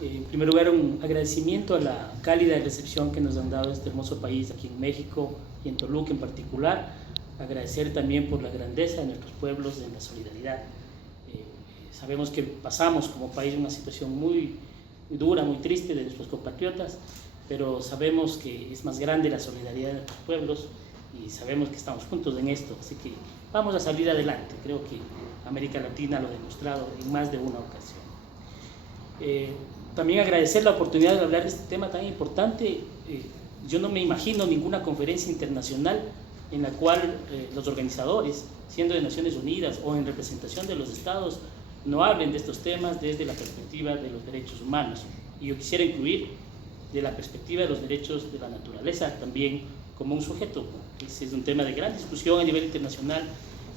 En primer lugar, un agradecimiento a la cálida recepción que nos han dado este hermoso país aquí en México y en Toluca en particular. Agradecer también por la grandeza de nuestros pueblos, de la solidaridad. Sabemos que pasamos como país una situación muy dura, muy triste de nuestros compatriotas, pero sabemos que es más grande la solidaridad de nuestros pueblos y sabemos que estamos juntos en esto, así que vamos a salir adelante. Creo que América Latina lo ha demostrado en más de una ocasión. También agradecer la oportunidad de hablar de este tema tan importante. Yo no me imagino ninguna conferencia internacional en la cual los organizadores, siendo de Naciones Unidas o en representación de los estados, no hablen de estos temas desde la perspectiva de los derechos humanos. Y yo quisiera incluir de la perspectiva de los derechos de la naturaleza también como un sujeto. Ese es un tema de gran discusión a nivel internacional,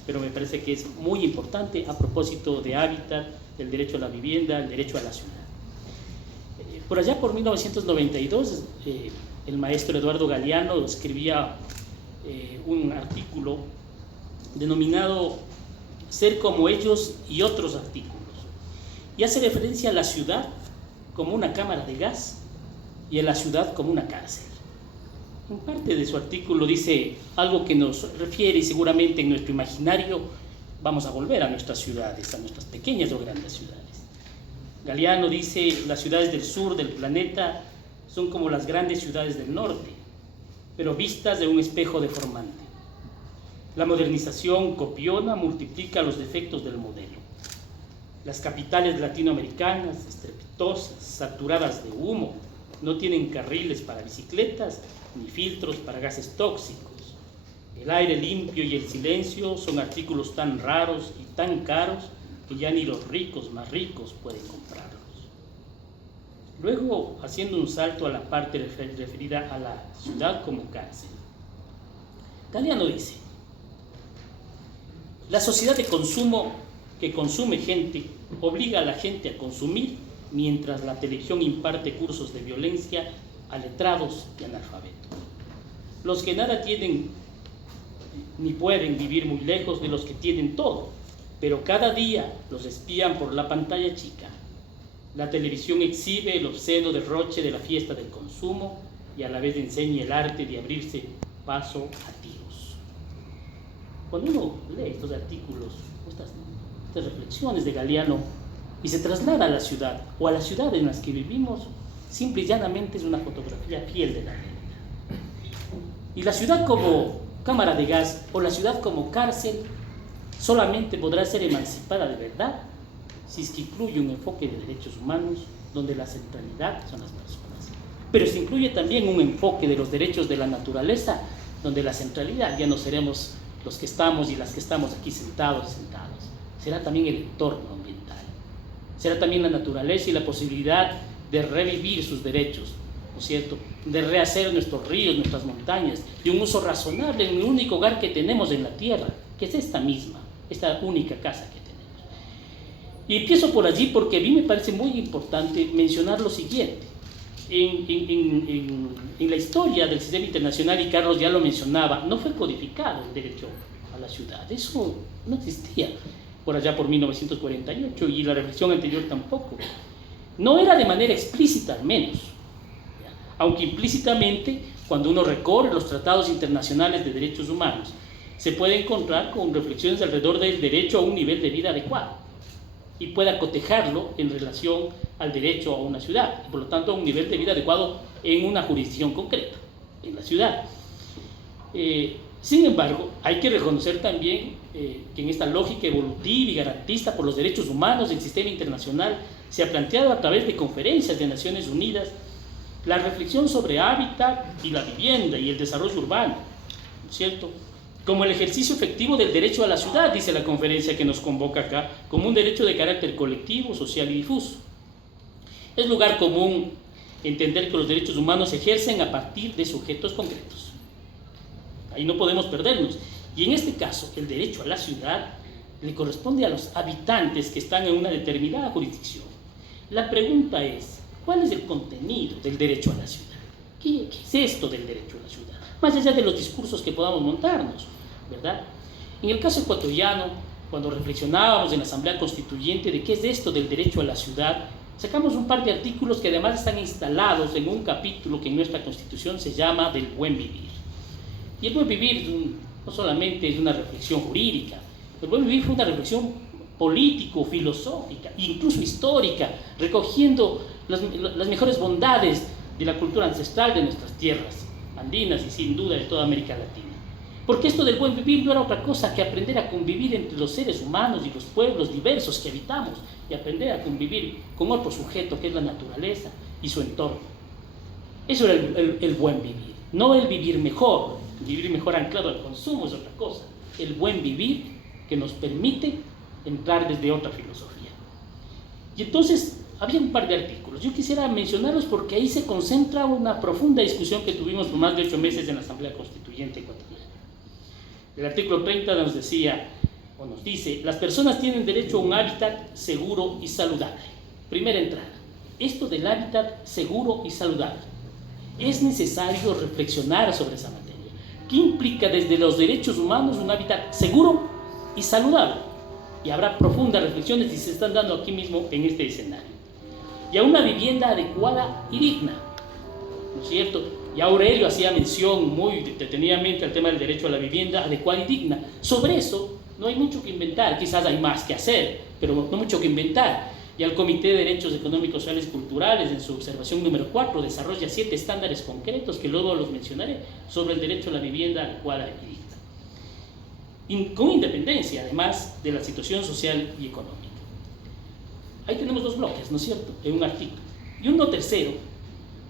pero me parece que es muy importante a propósito de hábitat, del derecho a la vivienda, el derecho a la ciudad. Por allá por 1992, el maestro Eduardo Galeano escribía un artículo denominado Ser como ellos y otros artículos, y hace referencia a la ciudad como una cámara de gas y a la ciudad como una cárcel. En parte de su artículo dice algo que nos refiere, y seguramente en nuestro imaginario vamos a volver a nuestras ciudades, a nuestras pequeñas o grandes ciudades. Galeano dice: las ciudades del sur del planeta son como las grandes ciudades del norte, pero vistas de un espejo deformante. La modernización copiona multiplica los defectos del modelo. Las capitales latinoamericanas, estrepitosas, saturadas de humo, no tienen carriles para bicicletas ni filtros para gases tóxicos. El aire limpio y el silencio son artículos tan raros y tan caros que ya ni los ricos más ricos pueden comprarlos. Luego, haciendo un salto a la parte referida a la ciudad como cárcel, Galeano dice: la sociedad de consumo que consume gente obliga a la gente a consumir, mientras la televisión imparte cursos de violencia a letrados y analfabetos. Los que nada tienen ni pueden vivir muy lejos de los que tienen todo, pero cada día los espían por la pantalla chica. La televisión exhibe el obsceno derroche de la fiesta del consumo y a la vez enseña el arte de abrirse paso a tiros. Cuando uno lee estos artículos, estas reflexiones de Galeano y se traslada a la ciudad o a las ciudades en las que vivimos, simple y llanamente es una fotografía fiel de la realidad. Y la ciudad como cámara de gas o la ciudad como cárcel solamente podrá ser emancipada de verdad si es que incluye un enfoque de derechos humanos donde la centralidad son las personas. Pero si incluye también un enfoque de los derechos de la naturaleza, donde la centralidad ya no seremos los que estamos y las que estamos aquí sentados, será también el entorno ambiental, será también la naturaleza y la posibilidad de revivir sus derechos, ¿no es cierto?, de rehacer nuestros ríos, nuestras montañas, de un uso razonable en el único hogar que tenemos en la tierra, que es esta misma, esta única casa que tenemos. Y empiezo por allí porque a mí me parece muy importante mencionar lo siguiente. En la historia del sistema internacional, y Carlos ya lo mencionaba, no fue codificado el derecho a la ciudad. Eso no existía por allá por 1948, y la reflexión anterior tampoco. No era de manera explícita, al menos. Aunque implícitamente, cuando uno recorre los tratados internacionales de derechos humanos, se puede encontrar con reflexiones alrededor del derecho a un nivel de vida adecuado y pueda cotejarlo en relación al derecho a una ciudad, y por lo tanto a un nivel de vida adecuado en una jurisdicción concreta, en la ciudad. Sin embargo, hay que reconocer también que en esta lógica evolutiva y garantista por los derechos humanos del sistema internacional se ha planteado a través de conferencias de Naciones Unidas la reflexión sobre hábitat y la vivienda y el desarrollo urbano, ¿no es cierto?, como el ejercicio efectivo del derecho a la ciudad, dice la conferencia que nos convoca acá, como un derecho de carácter colectivo, social y difuso. Es lugar común entender que los derechos humanos se ejercen a partir de sujetos concretos. Ahí no podemos perdernos. Y en este caso, el derecho a la ciudad le corresponde a los habitantes que están en una determinada jurisdicción. La pregunta es: ¿cuál es el contenido del derecho a la ciudad? ¿Qué es esto del derecho a la ciudad? Más allá de los discursos que podamos montarnos, ¿verdad? En el caso ecuatoriano, cuando reflexionábamos en la Asamblea Constituyente de qué es esto del derecho a la ciudad, sacamos un par de artículos que además están instalados en un capítulo que en nuestra Constitución se llama del buen vivir. Y el buen vivir no solamente es una reflexión jurídica, el buen vivir fue una reflexión político, filosófica, incluso histórica, recogiendo las mejores bondades de la cultura ancestral de nuestras tierras andinas y sin duda de toda América Latina. Porque esto del buen vivir no era otra cosa que aprender a convivir entre los seres humanos y los pueblos diversos que habitamos y aprender a convivir con otro sujeto que es la naturaleza y su entorno. Eso era el buen vivir, no el vivir mejor anclado al consumo es otra cosa, el buen vivir que nos permite entrar desde otra filosofía. Y entonces había un par de artículos, yo quisiera mencionarlos porque ahí se concentra una profunda discusión que tuvimos por más de 8 meses en la Asamblea Constituyente ecuatoriana. El artículo 30 nos decía, o nos dice, las personas tienen derecho a un hábitat seguro y saludable. Primera entrada, esto del hábitat seguro y saludable. Es necesario reflexionar sobre esa materia. ¿Qué implica desde los derechos humanos un hábitat seguro y saludable? Y habrá profundas reflexiones y se están dando aquí mismo en este escenario. Y a una vivienda adecuada y digna, ¿no es cierto? Y Aurelio hacía mención muy detenidamente al tema del derecho a la vivienda adecuada y digna. Sobre eso no hay mucho que inventar, quizás hay más que hacer, pero no mucho que inventar. Y el Comité de Derechos Económicos, Sociales y Culturales, en su observación número 4, desarrolla 7 estándares concretos, que luego los mencionaré, sobre el derecho a la vivienda adecuada y digna. Con independencia, además, de la situación social y económica. Ahí tenemos 2 bloques, ¿no es cierto?, en un artículo. Y uno tercero,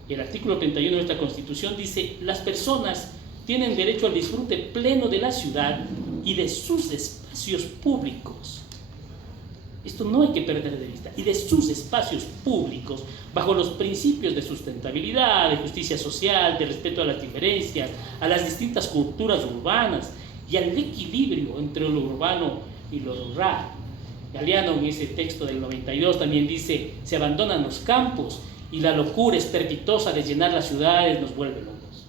el artículo 31 de nuestra Constitución dice, las personas tienen derecho al disfrute pleno de la ciudad y de sus espacios públicos. Esto no hay que perder de vista. Y de sus espacios públicos, bajo los principios de sustentabilidad, de justicia social, de respeto a las diferencias, a las distintas culturas urbanas y al equilibrio entre lo urbano y lo rural. Galeano en ese texto del 92 también dice, se abandonan los campos y la locura estrepitosa de llenar las ciudades nos vuelve locos.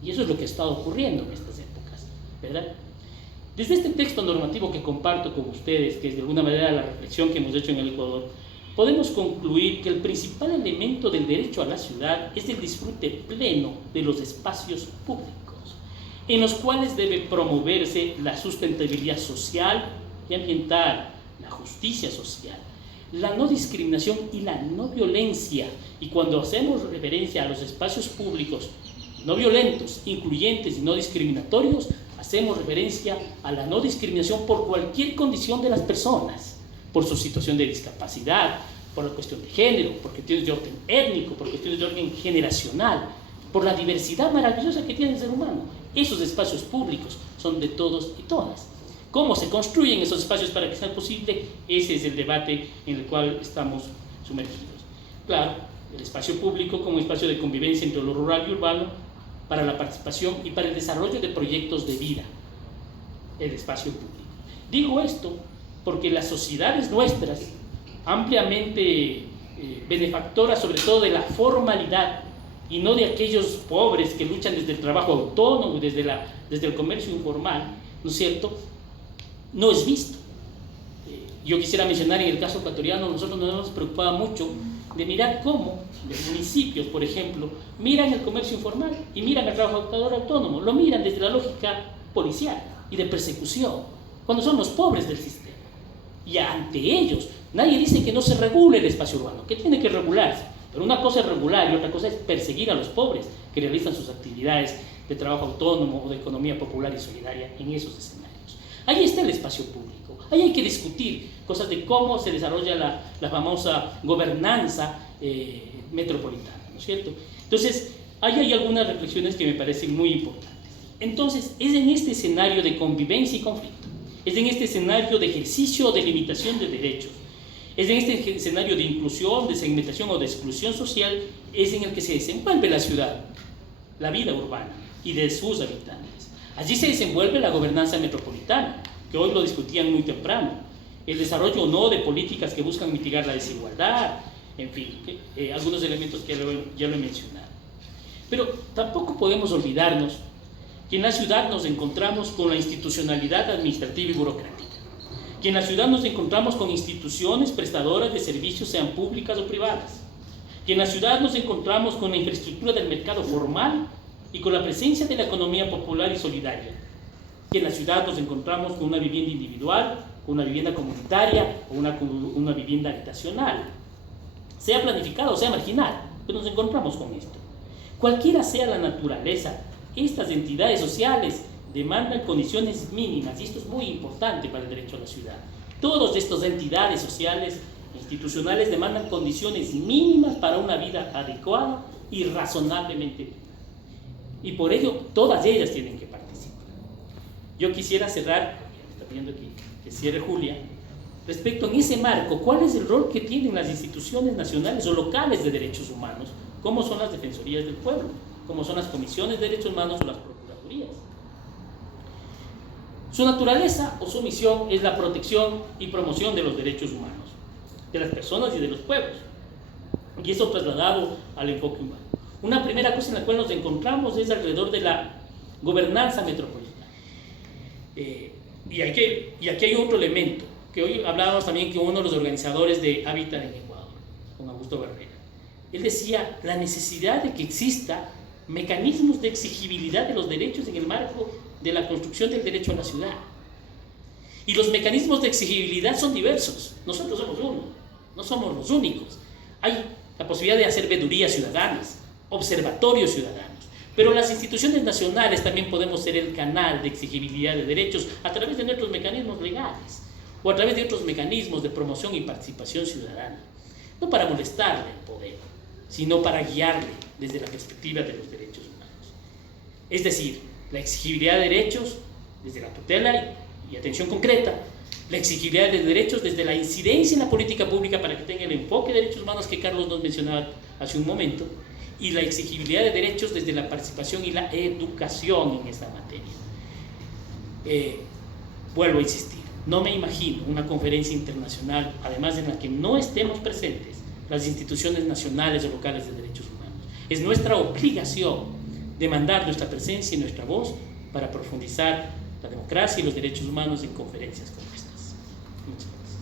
Y eso es lo que está ocurriendo en estas épocas, ¿verdad? Desde este texto normativo que comparto con ustedes, que es de alguna manera la reflexión que hemos hecho en el Ecuador, podemos concluir que el principal elemento del derecho a la ciudad es el disfrute pleno de los espacios públicos, en los cuales debe promoverse la sustentabilidad social y ambiental, la justicia social, la no discriminación y la no violencia. Y cuando hacemos referencia a los espacios públicos no violentos, incluyentes y no discriminatorios, hacemos referencia a la no discriminación por cualquier condición de las personas, por su situación de discapacidad, por la cuestión de género, por cuestiones de orden étnico, por cuestiones de orden generacional, por la diversidad maravillosa que tiene el ser humano. Esos espacios públicos son de todos y todas. ¿Cómo se construyen esos espacios para que sea posible? Ese es el debate en el cual estamos sumergidos. Claro, el espacio público como espacio de convivencia entre lo rural y urbano, para la participación y para el desarrollo de proyectos de vida, el espacio público. Digo esto porque las sociedades nuestras, ampliamente benefactoras sobre todo de la formalidad y no de aquellos pobres que luchan desde el trabajo autónomo, desde el comercio informal, ¿no es cierto?, no es visto. Yo quisiera mencionar en el caso ecuatoriano, nosotros nos hemos preocupado mucho de mirar cómo los municipios, por ejemplo, miran el comercio informal y miran el trabajador autónomo, lo miran desde la lógica policial y de persecución, cuando son los pobres del sistema. Y ante ellos, nadie dice que no se regule el espacio urbano, que tiene que regularse, pero una cosa es regular y otra cosa es perseguir a los pobres que realizan sus actividades de trabajo autónomo o de economía popular y solidaria en esos escenarios. Ahí está el espacio público, ahí hay que discutir cosas de cómo se desarrolla la famosa gobernanza metropolitana, ¿no es cierto? Entonces, ahí hay algunas reflexiones que me parecen muy importantes. Entonces, es en este escenario de convivencia y conflicto, es en este escenario de ejercicio o de limitación de derechos, es en este escenario de inclusión, de segmentación o de exclusión social, es en el que se desenvuelve la ciudad, la vida urbana y de sus habitantes. Allí se desenvuelve la gobernanza metropolitana, que hoy lo discutían muy temprano, el desarrollo o no de políticas que buscan mitigar la desigualdad, en fin, algunos elementos que ya lo he mencionado. Pero tampoco podemos olvidarnos que en la ciudad nos encontramos con la institucionalidad administrativa y burocrática, que en la ciudad nos encontramos con instituciones prestadoras de servicios, sean públicas o privadas, que en la ciudad nos encontramos con la infraestructura del mercado formal y con la presencia de la economía popular y solidaria, que en la ciudad nos encontramos con una vivienda individual, con una vivienda comunitaria o una vivienda habitacional, sea planificada o sea marginal, pero nos encontramos con esto. Cualquiera sea la naturaleza, estas entidades sociales demandan condiciones mínimas, y esto es muy importante para el derecho a la ciudad. Todas estas entidades sociales institucionales demandan condiciones mínimas para una vida adecuada y razonablemente digna. Y por ello, todas ellas tienen que participar. Yo quisiera cerrar, está pidiendo que cierre Julia, respecto en ese marco, ¿cuál es el rol que tienen las instituciones nacionales o locales de derechos humanos? ¿Cómo son las defensorías del pueblo? ¿Cómo son las comisiones de derechos humanos o las procuradurías? Su naturaleza o su misión es la protección y promoción de los derechos humanos, de las personas y de los pueblos. Y eso trasladado al enfoque humano. Una primera cosa en la cual nos encontramos es alrededor de la gobernanza metropolitana. Y aquí hay otro elemento, que hoy hablábamos también con uno de los organizadores de Hábitat en Ecuador, con Augusto Barrera. Él decía la necesidad de que exista mecanismos de exigibilidad de los derechos en el marco de la construcción del derecho a la ciudad. Y los mecanismos de exigibilidad son diversos. Nosotros somos uno, no somos los únicos. Hay la posibilidad de hacer veedurías ciudadanas, observatorios ciudadanos, pero las instituciones nacionales también podemos ser el canal de exigibilidad de derechos a través de nuestros mecanismos legales o a través de otros mecanismos de promoción y participación ciudadana, no para molestarle al poder, sino para guiarle desde la perspectiva de los derechos humanos. Es decir, la exigibilidad de derechos desde la tutela y atención concreta, la exigibilidad de derechos desde la incidencia en la política pública para que tenga el enfoque de derechos humanos que Carlos nos mencionaba hace un momento, y la exigibilidad de derechos desde la participación y la educación en esta materia. Vuelvo a insistir, no me imagino una conferencia internacional, además en la que no estemos presentes las instituciones nacionales o locales de derechos humanos. Es nuestra obligación demandar nuestra presencia y nuestra voz para profundizar la democracia y los derechos humanos en conferencias como estas. Muchas gracias.